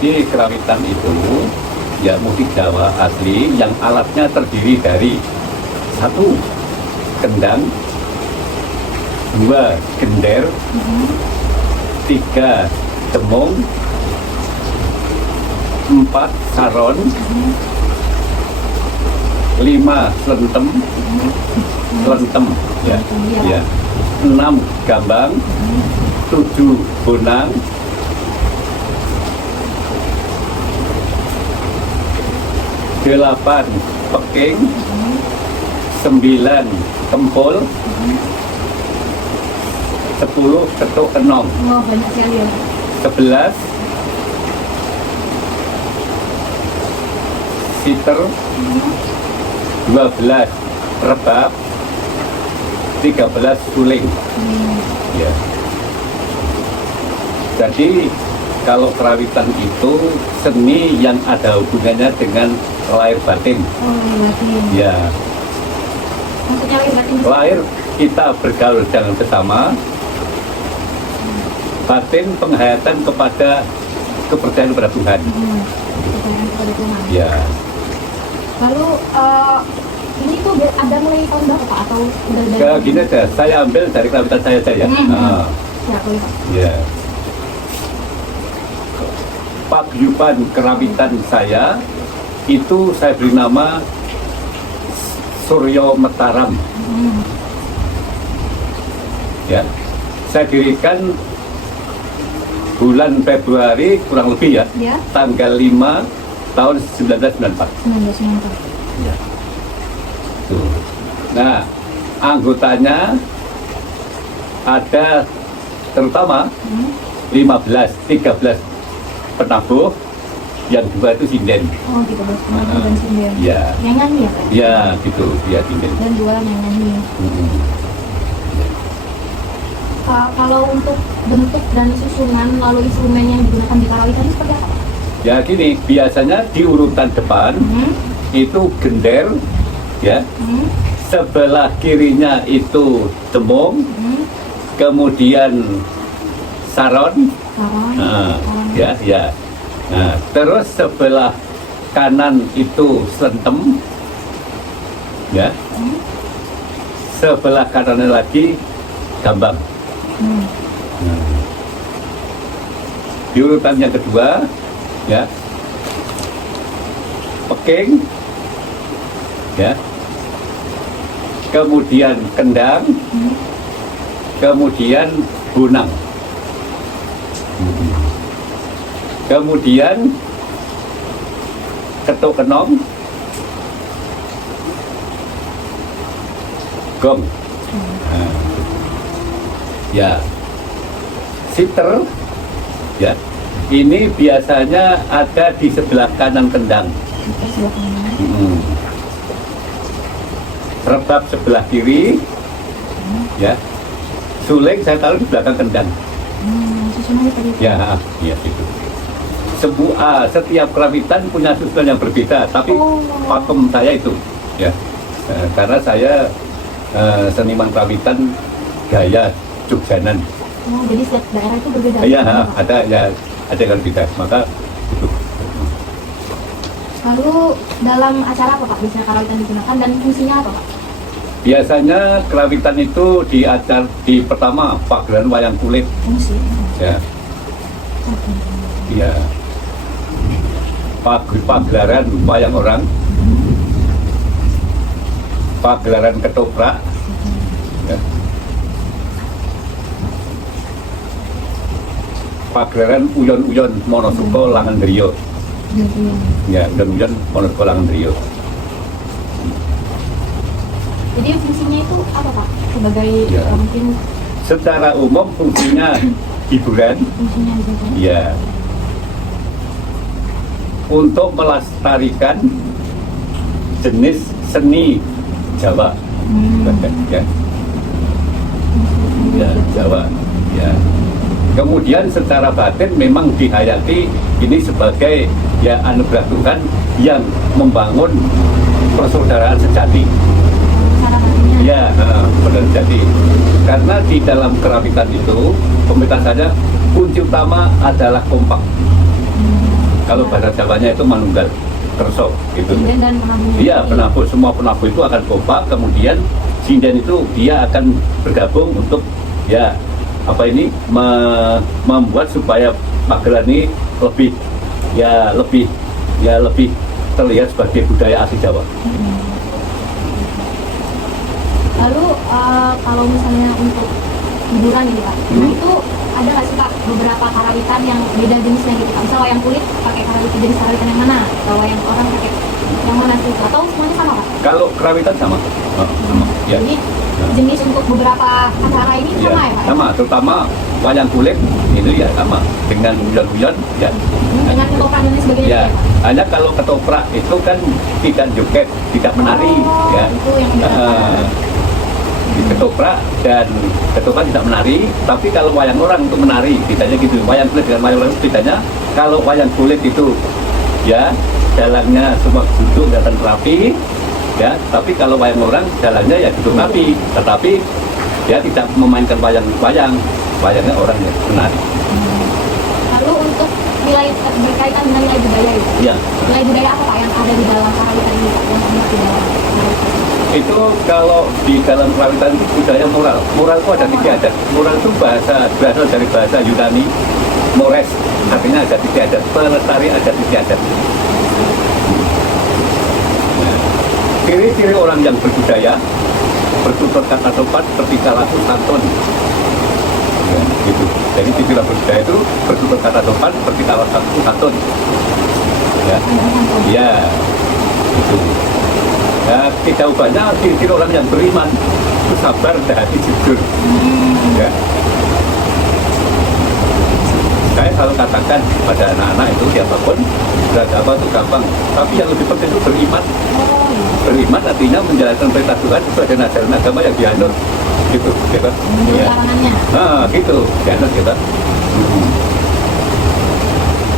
Jadi kerawitan itu ya musik Jawa asli yang alatnya terdiri dari 1 kendang, 2 gender, 3 demung, 4 saron, 5 slentem, ya, ya, 6 gambang, 7 bonang, 8 peking, 9 kempul, 10 ketuk kenong, Wah, banyak sekali ya. 11 siter, 12 rebab, 13 suling. Ya. Jadi kalau kerawitan itu seni yang ada hubungannya dengan lahir batin. Oh, batin. Ya, Maksudnya lahir batin itu? lahir kita bergaul dengan bersama, batin penghayatan kepada kepercayaan kepada Tuhan. Kepercayaan kepada Tuhan. Ya, Lalu ini tuh ada mulai tahun berapa Pak? Atau udah dari? kayak gini aja, saya ambil dari kerawitan saya saja. Nah, Ya, boleh Pak. ya. Paguyuban kerawitan saya itu saya beri nama Suryo Mataram. Ya, saya dirikan bulan Februari kurang lebih ya, Ya. tanggal 5 tahun 1994. 1994. Ya. Tuh. Nah, anggotanya ada terutama 13 penabuh, yang 2 itu sinden. Oh, gitu Bos. Penabuh dan sinden. Ya, Yang nyanyi ya Pak? ya gitu, dia sinden. Dan 2 yang nyanyi. Kalau untuk bentuk dan susunan lalu instrumen yang digunakan di karawitan itu seperti apa Pak? Ya gini, biasanya di urutan depan itu gender, ya. Sebelah kirinya itu demung, kemudian saron, Saron. nah, Saron. ya, ya. Nah, terus sebelah kanan itu slentem, ya. Sebelah kanannya lagi gambang. Nah, di urutan yang kedua, ya, peking, ya, kemudian kendang, kemudian bonang, kemudian ketuk kenong, gong. Nah, ya, siter, ya, ini biasanya ada di sebelah kanan kendang. Sebelah kanan. Rebab sebelah kiri, ya. Suling saya taruh di belakang kendang. Susunannya tadi. Ya, ya itu. Setiap kerawitan punya susunan yang berbeda, tapi pakem saya itu, ya. Karena saya seniman kerawitan gaya Jogjanan. Oh, jadi setiap daerah itu berbeda. Iya, Pak? ada yang berbeda. Maka itu. Lalu dalam acara apa Pak biasanya karawitan digunakan dan fungsinya apa Pak? Biasanya kerawitan itu di pertama pagelaran wayang kulit, Fungsi. ya. Oke. Iya. Pagelaran wayang orang, pagelaran ketoprak, ya. Pagelaran uyon-uyon Monosuko Langendrio, ya, uyon-uyon Monosuko Langendrio. Jadi fungsinya itu apa Pak? Sebagai Ya. mungkin Secara umum fungsinya hiburan, fungsinya gitu. ya, untuk melestarikan jenis seni Jawa, ya, ya, Jawa, ya. Kemudian secara batin memang dihayati ini sebagai ya anugerah Tuhan yang membangun persaudaraan sejati. Cara batinnya. Ya, benar jadi. Karena di dalam kerawitan itu pemerintah saya kunci utama adalah kompak. Kalau bahasa Jawanya itu manunggal, kerso gitu. Sinden dan penabuh. Iya, penabuh, semua penabuh itu akan kompak, kemudian sinden itu dia akan bergabung untuk ya apa ini membuat supaya pagelaran ini lebih terlihat sebagai budaya asli Jawa. Lalu kalau misalnya untuk hiburan ini Pak, nah itu ada nggak sih Pak beberapa karawitan yang beda jenisnya gitu Pak? Misal wayang kulit pakai karawitan jenis karawitan yang mana? Atau wayang orang pakai yang mana sih? Atau semuanya sama Pak? Kalau kerawitan sama. Sama. Ya. Jadi jenis untuk beberapa acara ini Ya, sama ya Pak? sama, terutama wayang kulit itu ya sama dengan guyon-guyon ya. Dengan ketoprak dan lain sebagainya Ya, ya Pak? hanya kalau ketoprak itu kan tidak joget, tidak menari ya. Itu yang bedakan. Ketoprak tidak menari, tapi kalau wayang orang itu menari, bedanya gitu. Wayang kulit dengan wayang orang itu bedanya, kalau wayang kulit itu ya jalannya semua duduk dan rapi ya, tapi kalau wayang orang jalannya ya duduk rapi, tetapi dia tidak memainkan wayangnya orang yang menari. Lalu untuk nilai berkaitan dengan nilai budaya itu, Ya. nilai budaya apa Pak yang ada di dalam karawitan ini Pak? Yang terlihat di dalam karawitan? Itu kalau di dalam kerawitan itu budaya moral. Moral itu ada tiga adat. Moral itu berasal dari bahasa Yunani, mores, artinya ada tiga adat. Pelestari ada tiga adat. Nah, ciri-ciri orang yang berbudaya, bertutur kata sopan, berbicara laku, santun. Ya, gitu. Jadi ciri orang berbudaya itu bertutur kata sopan, berbicara laku, santun. Ya, ya, gitu. Ya, tidak ubahnya ciri-ciri orang yang beriman itu sabar dan hati jujur. Ya. Saya selalu katakan pada anak-anak itu siapapun beragama itu gampang, tapi yang lebih penting itu beriman. Beriman artinya menjalankan perintah Tuhan sesuai dengan ajaran agama yang dianut, gitu, gitu. Ya. Nah, gitu, dianut gitu.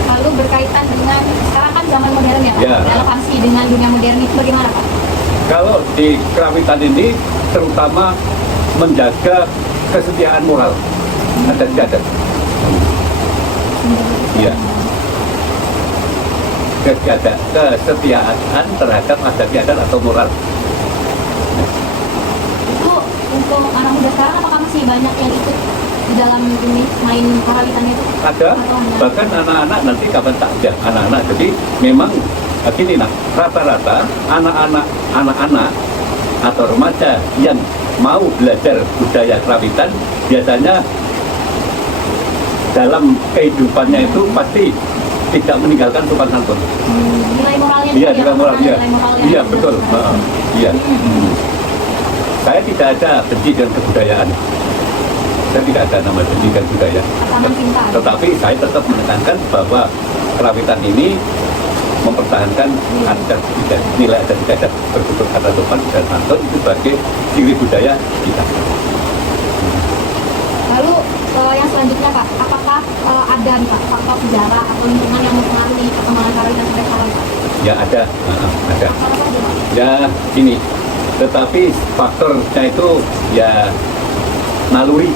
Lalu berkaitan dengan sekarang kan zaman modern ya Pak, Ya. relevansi dengan dunia modern itu bagaimana Pak? Kalau di kerawitan ini terutama menjaga kesetiaan moral, adat-adat. Iya. Kesetiaan terhadap adat-adat atau moral. Itu untuk anak muda sekarang apakah masih banyak yang ikut di dalam ini main karawitan itu? Ada, Atau hanya- bahkan anak-anak nanti kapan saja anak-anak. Jadi memang gini nah, rata-rata anak-anak atau remaja yang mau belajar budaya kerawitan biasanya dalam kehidupannya itu pasti tidak meninggalkan sopan santun. Nilai moralnya Iya, juga nilai moral, iya. nilai moralnya Iya, juga betul. harus Iya. Saya tidak ada benci dan kebudayaan. Saya tidak ada nama benci dan budaya. Taman cinta. Tetapi saya tetap menekankan bahwa kerawitan ini mempertahankan adat tidak nilai adat tidak bertutur kata sopan dan santun itu sebagai ciri budaya kita. Lalu yang selanjutnya Pak, apakah ada nih Pak faktor sejarah atau lingkungan yang mempengaruhi perkembangan karawitan sampai sekarang Pak? Ya ada. Apa saja Pak? Ya ini. Tetapi faktornya itu ya naluri.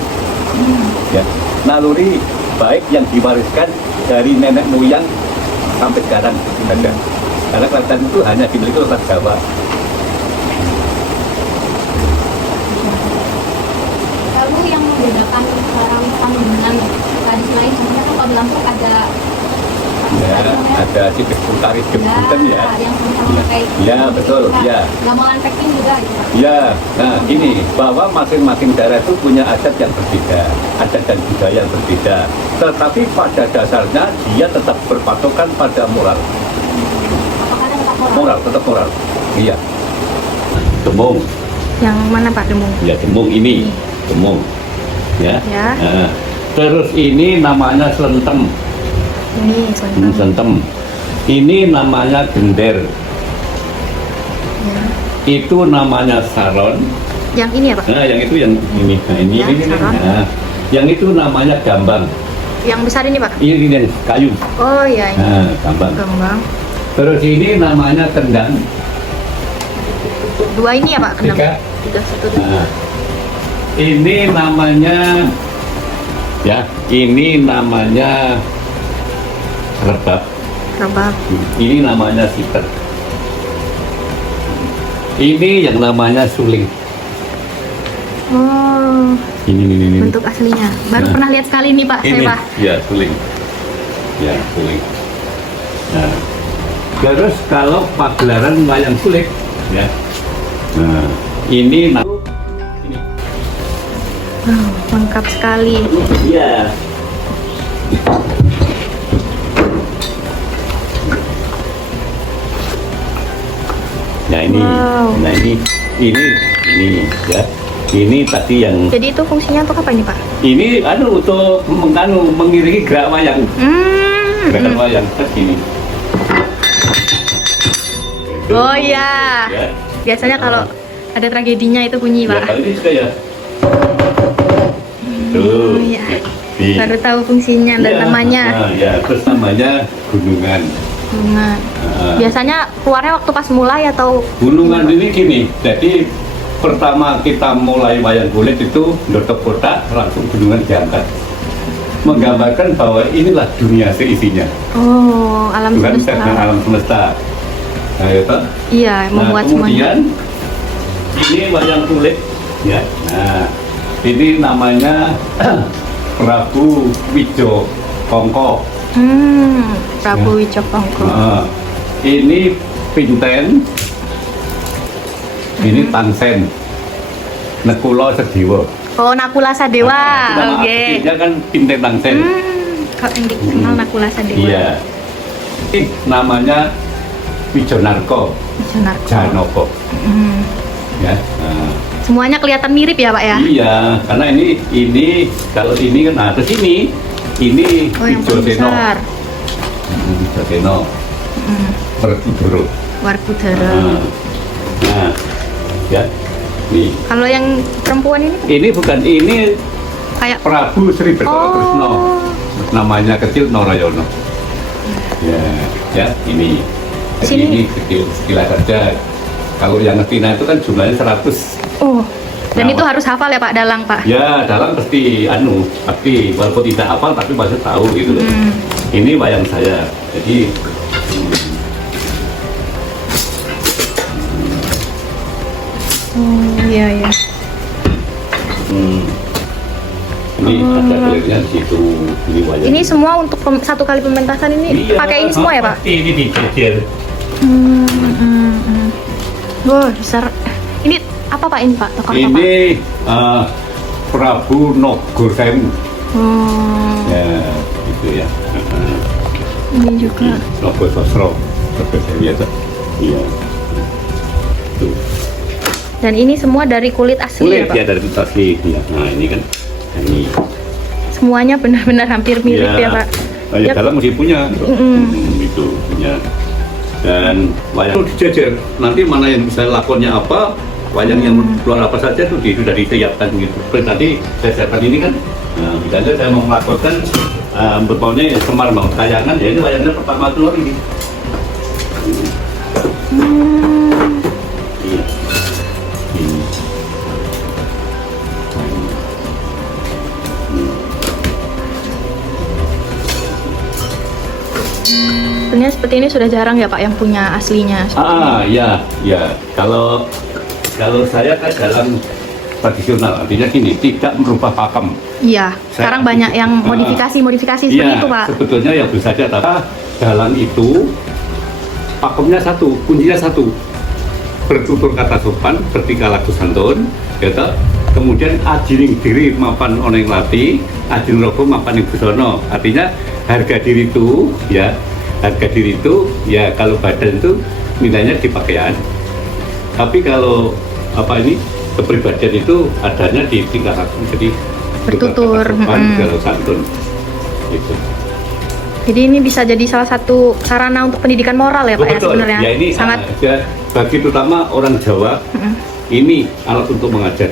Ya, naluri baik yang diwariskan dari nenek moyang sampai sekarang ada. Karena kerawitan itu hanya dimiliki oleh orang Jawa. Lalu yang membedakan karawitan dengan tradisi lain, contohnya kan kalau di Lampung ada Ya, ada cipik tarik gebukan ya. yang sama pakai Ya, betul, ya. gamelan packing juga gitu Pak. Ya, nah ini bahwa masing-masing daerah itu punya adat yang berbeda, adat dan budaya yang berbeda. Tetapi pada dasarnya dia tetap berpatokan pada moral. Apakah ada tetap moral? Moral, tetap moral. Iya. Demung, Yang mana Pak Demung? ya demung ini, demung. Ya. Ya. Nah, terus ini namanya slentem, Ini slentem. Ini namanya gender. Ya. Itu namanya saron. Yang ini ya Pak? Nah, yang itu yang ini. Nah, ini, Ya, ini. saron. Nah, yang itu namanya gambang. Yang besar ini Pak? Ini yang kayu. Oh iya, ini Nah, gambang. gambang. Terus ini namanya kendang. Dua ini ya Pak? Kendang? Tiga. Tiga, satu, dua. Nah, ini namanya ya, ini namanya rebab. Gerobak. Ini namanya siter. Ini yang namanya suling. Oh, Ini. bentuk aslinya. Baru Nah. pernah lihat sekali nih Pak, Ini, saya Pak. ya suling. Ya suling. Nah, terus kalau pagelaran wayang kulit, ya. Nah, ini. Wow, lengkap sekali. Iya. Nah ini, Wow. nah ini ya. Ini tadi yang Jadi itu fungsinya untuk apa ini Pak? ini untuk mengiringi gerak wayang, gerakan wayang kan ini. Oh iya. Ya. Biasanya kalau ada tragedinya itu bunyi Ya, Pak. kalau ini juga ya. Oh iya. Baru tahu fungsinya dan namanya. Nah, ya, terus namanya gunungan. Bunga. Biasanya keluarnya waktu pas mulai atau Gunungan ini gini, jadi pertama kita mulai wayang kulit itu nutup kotak, langsung gunungan diangkat. Menggambarkan bahwa inilah dunia seisinya. oh alam Tuhan semesta. dan alam semesta. Nah, ya, toh? Iya, membuat semuanya. kemudian ini wayang kulit, ya. Nah, ini namanya Prabu Wijo Kongko. Prabu Wijokongko. Nah, ini Pinten, ini Tangsen, Nekulo Sediwo. Oh, Nakula Sadewa. Nama Oke. aslinya kan Pinten Tangsen. Kalau yang dikenal Nakula Sadewa. Iya. Ini namanya Wijonarko Wijonarko. Janoko. Ya. Nah, Semuanya kelihatan mirip ya Pak ya? iya, karena ini kalau ini kan atas ini Oh, yang paling Wijoseno. besar. Wijoseno. Berkudoro. Warkudara. Nah, ya. Nih. Kalau yang perempuan ini Ini bukan, ini kayak Prabu Sri Bathara Kresna. Namanya kecil Narayono. Ya, ini. Jadi Sini. ini sekilas saja. Kalau yang ngetina itu kan jumlahnya 100. Oh. Dan Nah, itu harus hafal ya Pak, dalang Pak? Ya, dalam pasti pasti walaupun tidak hafal tapi pasti tahu gitu loh. Ini wayang saya. Jadi Oh iya iya. ini ada kulitnya di situ. Ini wayang. Ini semua untuk satu kali pementasan ini Iya, pakai ini semua ya Pak? Ini dijejer. Wah besar. Ini apa Pak ini Pak? Tokoh apa Pak? Ini Prabu Nogosemu. Ya, itu ya. Ini juga. Nogososro. Nogosemu ya, Pak. Iya. Tuh. Dan ini semua dari kulit asli Kulit ya Pak? ya dari kulit asli. Ya. Nah, ini kan ini. Semuanya benar-benar hampir mirip ya Pak? Oh, ya, Ya. dalam mesti punya. Itu punya. Dan wayang itu dijejer. Nanti mana yang bisa lakonnya apa, wayang yang keluar apa saja itu sudah disiapkan gitu. Seperti tadi saya siapkan ini kan. Nah, misalnya saya mau melakukan berbaunya Semar mau tayangan, ya ini wayangnya pertama keluar ini. Iya. Ini. Sebenarnya seperti ini sudah jarang ya Pak yang punya aslinya. Ya. Kalau saya kan dalam tradisional, artinya gini, tidak merubah pakem. Iya. Sekarang banyak yang modifikasi seperti Iya, itu Pak. sebetulnya yang bisa saja, tapi dalam itu pakemnya satu, kuncinya satu. Bertutur kata sopan, bertingkah laku santun, gitu. Kemudian ajining diri mapan oneng lati, ajin rogo mapan ing busono. Artinya harga diri itu, ya kalau badan itu nilainya di pakaian. Tapi kalau kepribadian itu adanya di tingkah laku, jadi Bertutur, kalau santun. Gitu. Jadi ini bisa jadi salah satu sarana untuk pendidikan moral ya Pak ya Betul. sebenarnya. Ya ini Sangat bagi terutama orang Jawa ini alat untuk mengajar.